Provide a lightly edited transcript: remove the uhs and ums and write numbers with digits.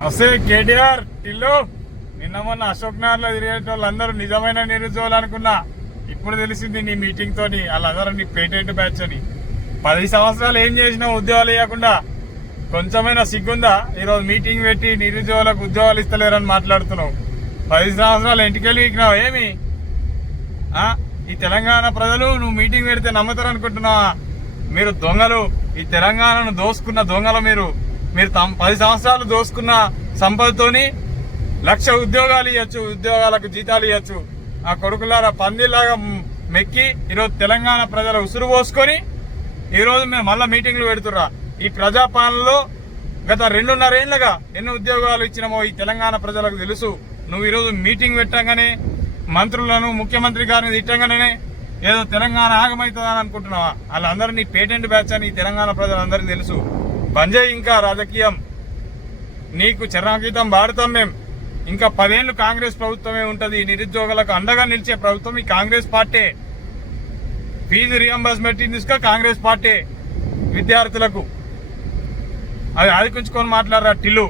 అసే కేటీఆర్ టిల్లు నిన్న మొన్న అశోక్ నగర్ లో తిరిగే వాళ్ళందరూ నిజమైన నిరుద్యోగులు అనుకున్నా. ఇప్పుడు తెలిసింది నీ మీటింగ్ తోని వాళ్ళందరూ నీ పేటెంట్ బ్యాచ్ అని. 10 సంవత్సరాలు ఏం చేసినావు ఉద్యోగాలు ఇవ్వకుండా? కొంచెమైనా సిగ్గుందా? ఈరోజు మీటింగ్ పెట్టి నిరుద్యోగులకు ఉద్యోగాలు ఇస్తలేరని మాట్లాడుతున్నావు. 10 సంవత్సరాలు ఇంటికెళ్ళి వీకినావు ఏమి? ఈ తెలంగాణ ప్రజలు నువ్వు మీటింగ్ పెడితే నమ్ముతారు అనుకుంటున్నావా? మీరు దొంగలు, ఈ తెలంగాణను దోసుకున్న దొంగలు మీరు. 10 సంవత్సరాలు దోసుకున్న సంపదతోని 1,00,000 ఉద్యోగాలు ఇవ్వచ్చు, ఉద్యోగాలకు జీతాలు ఇవ్వచ్చు. ఆ కొడుకులారా పందిలాగా మెక్కి ఈరోజు తెలంగాణ ప్రజల ఉసురు పోసుకొని ఈరోజు మేము మళ్ళా మీటింగ్లు పెడుతుర్రా. ఈ ప్రజాపాలనలో గత 2.5 ఏళ్లుగా ఎన్ని ఉద్యోగాలు ఇచ్చినామో ఈ తెలంగాణ ప్రజలకు తెలుసు. నువ్వు ఈరోజు మీటింగ్ పెట్టంగానే మంత్రులను, ముఖ్యమంత్రి గారిని తిట్టంగానే ఏదో తెలంగాణ ఆగమవుతుందని అనుకుంటున్నావా? వాళ్ళందరినీ పేటెంట్ బ్యాచ్ అని తెలంగాణ ప్రజలందరికీ తెలుసు. బంజయ్ ఇంకా రాజకీయం, నీకు చరణగీతం పాడతాం మేము. ఇంకా 10 ఏళ్లు కాంగ్రెస్ ప్రభుత్వమే ఉంటది. నిరుద్యోగులకు అండగా నిలిచే ప్రభుత్వం ఈ కాంగ్రెస్ పార్టీ. ఫీజు రియంబర్స్మెంట్ తీసుకో కాంగ్రెస్ పార్టీ విద్యార్థులకు. అది ఆదికుంచుకొని మాట్లాడరా టిల్లు.